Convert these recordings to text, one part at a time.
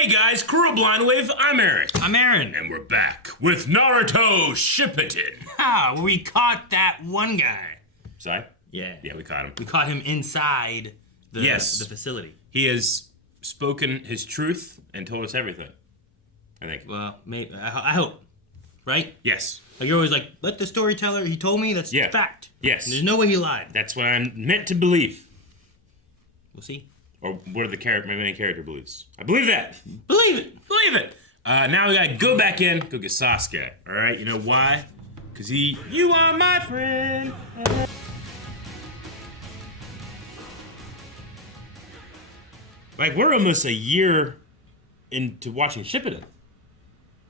Hey guys, Crew Blind Wave, I'm Eric. I'm Aaron. And we're back with Naruto Shippuden. We caught that one guy. Sorry? Yeah. Yeah, we caught him. We caught him inside the facility. He has spoken his truth and told us everything, I think. Well, maybe, I hope. Right? Yes. Like you're always like, let the storyteller, he told me, that's fact. Yes. And there's no way he lied. That's what I'm meant to believe. We'll see. Or what are my main character beliefs? I believe that. Believe it. Believe it. Now we gotta go back in, go get Sasuke. Alright, you know why? Because you are my friend. Like, we're almost a year into watching Shippuden.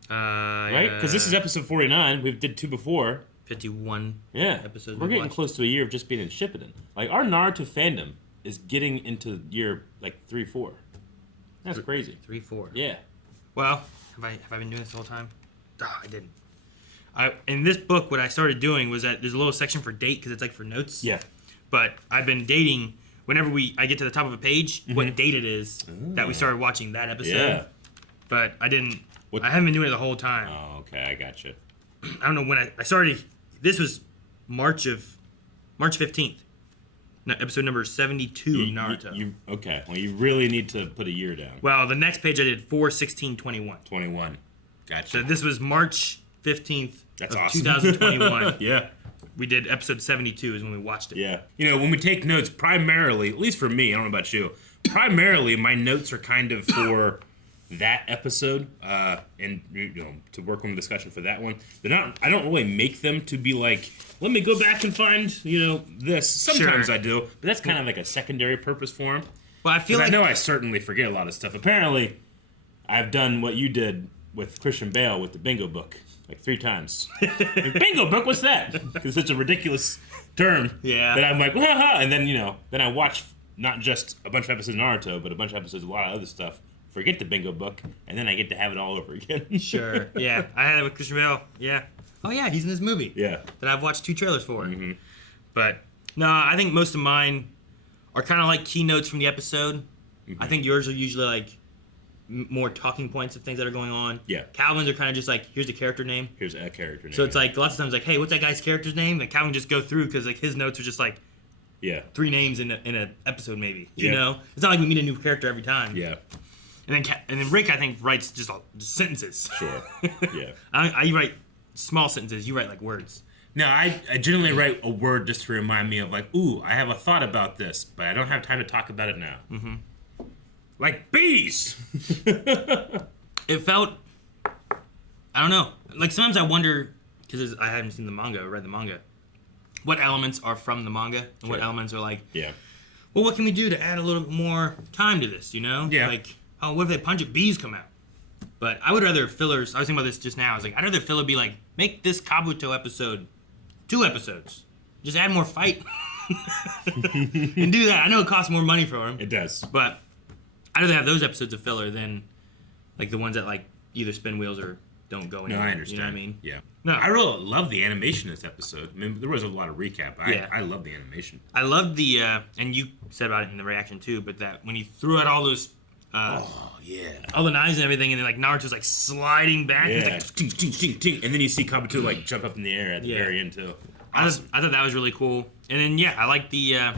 Right? Because this is episode 49. We did 2 before. 51 episodes. We're getting close to a year of just being in Shippuden. Like, our Naruto fandom is getting into year, like, 3-4. That's crazy. 3-4. Yeah. Well, have I been doing this the whole time? I didn't. In this book, what I started doing was that there's a little section for date, because it's, like, for notes. Yeah. But I've been dating, whenever I get to the top of a page, what date it is that we started watching that episode. Yeah. But I didn't... I haven't been doing it the whole time. Oh, okay, I gotcha. I don't know when I started. This was March 15th. Episode number 72 of Naruto. Okay, well, you really need to put a year down. Well, the next page I did 4/16/21. 21. Gotcha. So this was March 15th That's of awesome. 2021. Yeah. We did episode 72 is when we watched it. Yeah. You know, when we take notes, primarily, at least for me, I don't know about you, primarily my notes are kind of for that episode, and you know, to work on the discussion for that one. They're not. I don't really make them to be like, let me go back and find, you know, this. Sometimes I do, but that's kind of like a secondary purpose for them. Well, I feel like I know I certainly forget a lot of stuff. Apparently, I've done what you did with Christian Bale with the Bingo Book like 3 times. Like, Bingo Book, what's that? It's such a ridiculous term. Yeah. That I'm like, and then then I watch not just a bunch of episodes of Naruto, but a bunch of episodes of a lot of other stuff. Forget the Bingo Book, and then I get to have it all over again. Sure. Yeah. I had it with Christian Bale. Yeah. Oh, yeah, he's in this movie. Yeah. That I've watched 2 trailers for. Mm-hmm. But, no, I think most of mine are kind of like keynotes from the episode. Mm-hmm. I think yours are usually like more talking points of things that are going on. Yeah. Calvin's are kind of just like, here's a character name. Here's a character name. So it's like, lots of times like, hey, what's that guy's character's name? Like, Calvin just go through because like his notes are just like 3 names in an episode maybe. You know? It's not like we meet a new character every time. Yeah. And then Rick, I think, writes just sentences. Sure. Yeah. I write small sentences. You write like words. No, I generally write a word just to remind me of like, ooh, I have a thought about this, but I don't have time to talk about it now. Mm-hmm. Like bees. It felt, I don't know. Like sometimes I wonder, because I haven't seen the manga, or read the manga, what elements are from the manga and what elements are like, well, what can we do to add a little bit more time to this, you know? Yeah. Like, oh, what if they punch it, bees come out? But I would rather fillers, I was thinking about this just now, I was like, I'd rather filler be like, make this Kabuto episode 2 episodes. Just add more fight. And do that. I know it costs more money for them. It does. But I'd rather have those episodes of filler than like the ones that like either spin wheels or don't go anywhere. No, I understand. You know what I mean? Yeah. No, I really love the animation in this episode. I mean, there was a lot of recap. I love the animation. I love the, and you said about it in the reaction too, but that when he threw out all those all the knives and everything, and then like Naruto's like sliding back, and it's like ting, ting, ting, ting. And then you see Kabuto like jump up in the air at the very end too. Awesome. I thought that was really cool. And then I like the I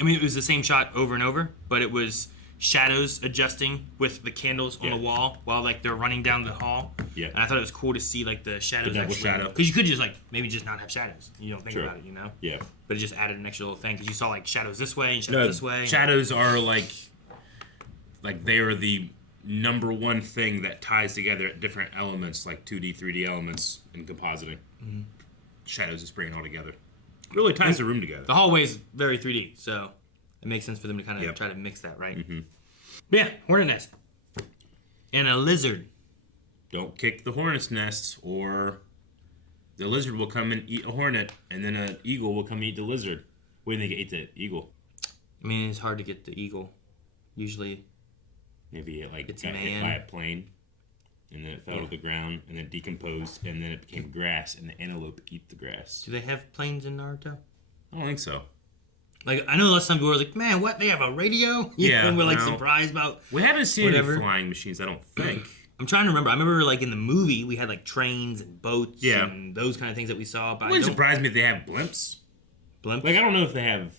mean, it was the same shot over and over, but it was shadows adjusting with the candles on the wall while like they're running down the hall. Yeah. And I thought it was cool to see like the shadows, the double shadow, because you could just like maybe just not have shadows. You don't think about it, you know? Yeah. But it just added an extra little thing because you saw like shadows this way and shadows this way. Shadows are like they are the number one thing that ties together different elements, like 2D, 3D elements in compositing. Mm-hmm. Shadows just bring it all together. Really ties the room together. The hallway is very 3D, so it makes sense for them to kind of try to mix that, right? Mm-hmm. But yeah, hornet nest. And a lizard. Don't kick the hornet's nest, or the lizard will come and eat a hornet, and then an eagle will come and eat the lizard. What do you think it ate the eagle? I mean, it's hard to get the eagle. Usually, maybe it got hit by a plane, and then it fell to the ground, and then decomposed, and then it became grass, and the antelope eat the grass. Do they have planes in Naruto? I don't think so. Like, I know last time we were like, man, what? They have a radio? And we're like surprised about. We haven't seen any flying machines, I don't think. I'm trying to remember. I remember like in the movie we had like trains and boats and those kind of things that we saw. But it wouldn't surprise me if they have blimps. Blimps? Like, I don't know if they have.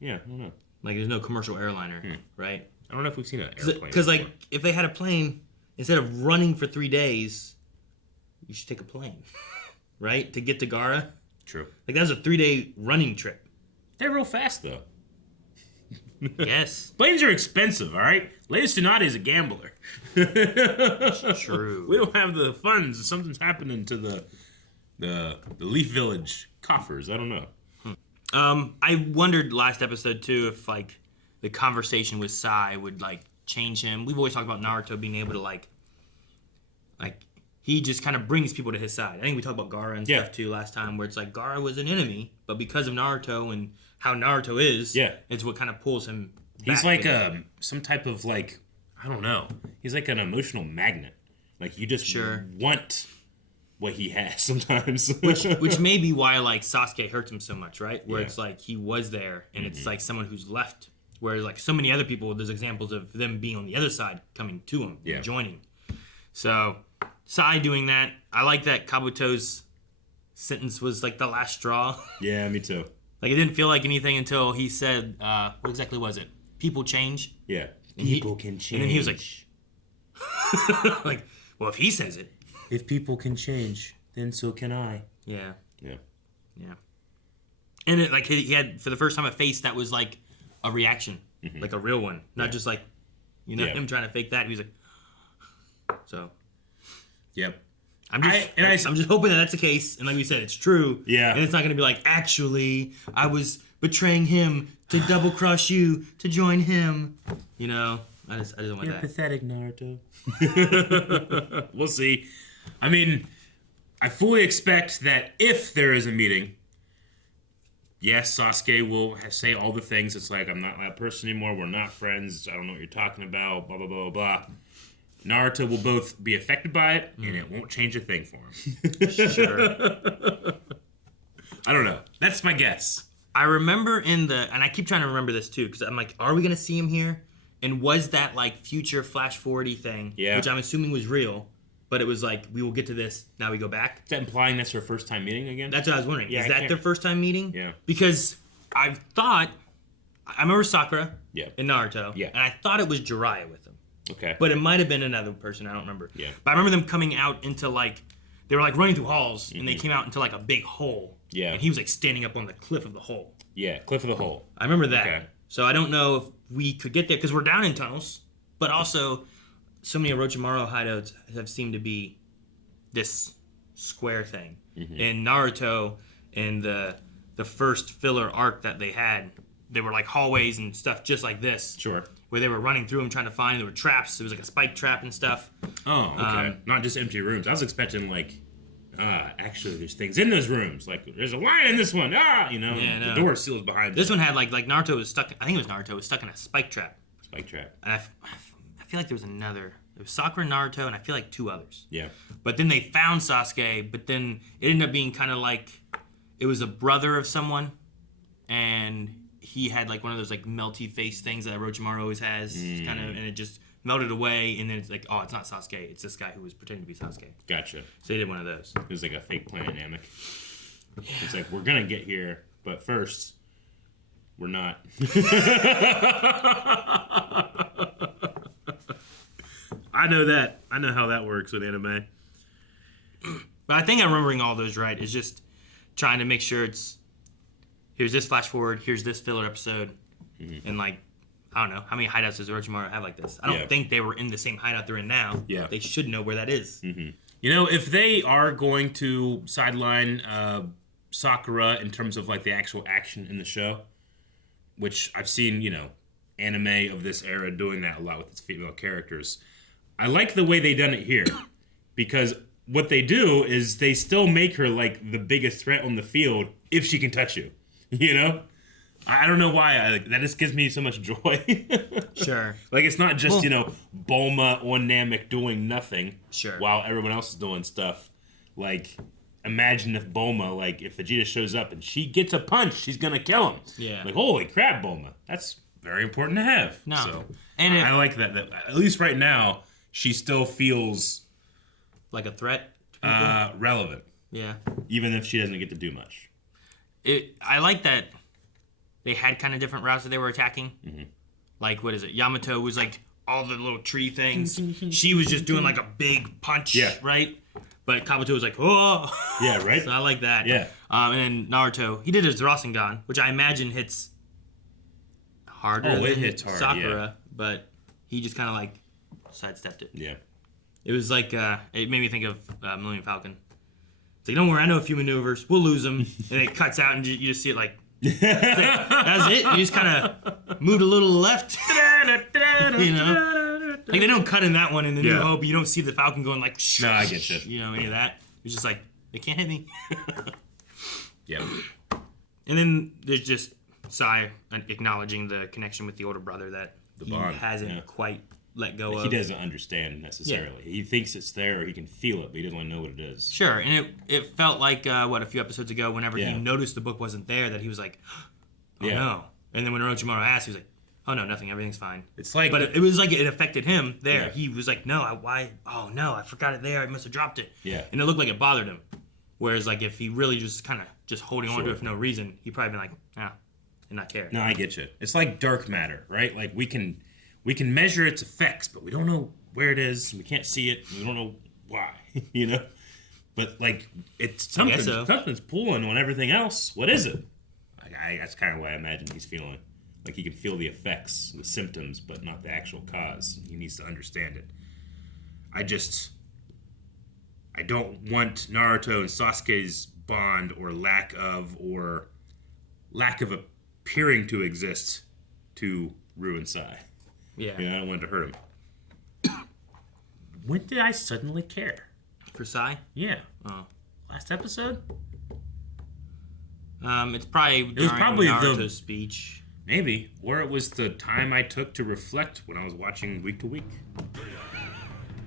Yeah, I don't know. Like, there's no commercial airliner, right? I don't know if we've seen an airplane. Because like, if they had a plane, instead of running for 3 days, you should take a plane, right, to get to Gara. True. Like, that was a 3-day running trip. They're real fast though. Yes. Planes are expensive, all right? Lady Tsunade is a gambler. True. We don't have the funds. Something's happening to the Leaf Village coffers. I don't know. I wondered last episode too if like the conversation with Sai would like change him. We've always talked about Naruto being able to like he just kind of brings people to his side. I think we talked about Gaara and stuff too last time, where it's like Gaara was an enemy, but because of Naruto and how Naruto is, it's what kind of pulls him back. He's like some type of like, I don't know. He's like an emotional magnet. Like you just want what he has sometimes. which may be why like Sasuke hurts him so much, right? Where it's like he was there and it's like someone who's left. Whereas like so many other people, there's examples of them being on the other side, coming to him, and joining. So Sai doing that. I like that Kabuto's sentence was like the last straw. Yeah, me too. Like it didn't feel like anything until he said, what exactly was it? People change? Yeah. And people can change. And then he was like, like, well, if he says it. If people can change, then so can I. Yeah. Yeah. Yeah. And it, like he had, for the first time, a face that was like a reaction. Like a real one. Not just like, you know, him trying to fake that. He was like, so. Yep. I'm just hoping that that's the case, and like we said, it's true. Yeah. And it's not going to be like, actually, I was betraying him to double cross you to join him. You know, I just don't want You're that. pathetic, Naruto. We'll see. I mean, I fully expect that if there is a meeting, yes, Sasuke will say all the things. It's like, I'm not that person anymore. We're not friends. I don't know what you're talking about. Blah, blah, blah, blah. Naruto will both be affected by it, and it won't change a thing for him. Sure. I don't know. That's my guess. I remember and I keep trying to remember this too, because I'm like, are we going to see him here? And was that like future flash forward-y thing, which I'm assuming was real, but it was like, we will get to this, now we go back? Is that implying that's their first time meeting again? That's what I was wondering. Is that their first time meeting? Yeah. Because I remember Sakura and Naruto, and I thought it was Jiraiya with him. Okay. But it might have been another person, I don't remember. Yeah. But I remember them coming out into like, they were like running through halls, and they came out into like a big hole. Yeah. And he was like standing up on the cliff of the hole. Yeah, cliff of the hole. I remember that. Okay. So I don't know if we could get there, because we're down in tunnels, but also so many Orochimaru hideouts have seemed to be this square thing. In Naruto, in the first filler arc that they had, they were like hallways and stuff just like this. Sure. Where they were running through them trying to find, there were traps. There was like a spike trap and stuff. Oh, okay. Not just empty rooms. I was expecting like, actually there's things in those rooms. Like, there's a lion in this one. You know. Yeah, no. The door seals behind This one had like Naruto was stuck, I think it was Naruto, was stuck in a spike trap. Spike trap. And I feel like there was another. There was Sakura and Naruto, and I feel like 2 others. Yeah. But then they found Sasuke, but then it ended up being kind of like, it was a brother of someone, and he had like one of those like melty face things that Orochimaru always has, kind of, and it just melted away, and then it's like, oh, it's not Sasuke, it's this guy who was pretending to be Sasuke. Gotcha. So they did one of those. It was like a fake planet Namek. Yeah. It's like, we're gonna get here, but first, we're not. I know that. I know how that works with anime. But I think I'm remembering all those right. It's just trying to make sure it's, here's this flash forward, here's this filler episode, and like, I don't know, how many hideouts does Orochimaru have like this? I don't think they were in the same hideout they're in now. Yeah. They should know where that is. You know, if they are going to sideline Sakura in terms of like the actual action in the show, which I've seen, you know, anime of this era doing that a lot with its female characters, I like the way they done it here, because what they do is they still make her like the biggest threat on the field if she can touch you. You know, I don't know why. That just gives me so much joy. Sure. Like, it's not just, you know, Bulma or Namek doing nothing while everyone else is doing stuff. Like, imagine if Bulma, like, if Vegeta shows up and she gets a punch, she's gonna kill him. Yeah. Like, holy crap, Bulma. That's very important to have. No. So, And I like that at least right now, she still feels like a threat to people. relevant. Yeah. Even if she doesn't get to do much. I like that they had kind of different routes that they were attacking. Mm-hmm. Like, what is it? Yamato was like all the little tree things. She was just doing like a big punch, right? But Kabuto was like, oh. Yeah, right? So I like that. Yeah. And then Naruto, he did his Rasengan, which I imagine hits harder than hits hard, Sakura, but he just kind of like sidestepped it. Yeah. It was like, it made me think of Millennium Falcon. It's like, don't worry, I know a few maneuvers. We'll lose them. And it cuts out and you just see it like, that's it. You just kind of moved a little left. You know? Like, they don't cut in that one in the New Hope. You don't see the Falcon going like, no, I get you. You know, any of that. It's just like, they can't hit me. Yeah. And then there's just Sai acknowledging the connection with the older brother that he hasn't quite let go of. He doesn't understand necessarily. He thinks it's there, or he can feel it, but he doesn't really know what it is. Sure, and it felt like, a few episodes ago, whenever he noticed the book wasn't there, that he was like, oh no. And then when Orochimaru asked, he was like, oh no, nothing, everything's fine. It's like... But it was like it affected him there. Yeah. He was like, no, oh no, I forgot it there, I must have dropped it. Yeah. And it looked like it bothered him. Whereas, like, if he really just kind of just holding on to it for no reason, he'd probably been like, and not care. No, I get you. It's like dark matter, right? Like, we can measure its effects, but we don't know where it is. We can't see it. We don't know why, you know? But, like, it's something's pulling on everything else. What is it? That's kind of what I imagine he's feeling. Like, he can feel the effects, the symptoms, but not the actual cause. He needs to understand it. I don't want Naruto and Sasuke's bond or lack of appearing to exist to ruin Sai. Yeah. You know, I don't want to hurt him. When did I suddenly care? For Sai? Yeah. Oh. Last episode? It was probably Naruto's speech. Maybe. Or it was the time I took to reflect when I was watching week to week.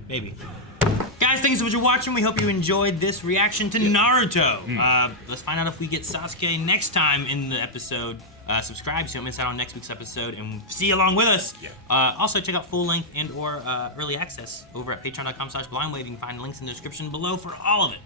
Maybe. Guys, thanks so much for watching. We hope you enjoyed this reaction to Naruto. Let's find out if we get Sasuke next time in the episode. Subscribe so you don't miss out on next week's episode, and see you along with us. Yeah. Also, check out full length and or early access over at patreon.com/blindwave. You can find links in the description below for all of it.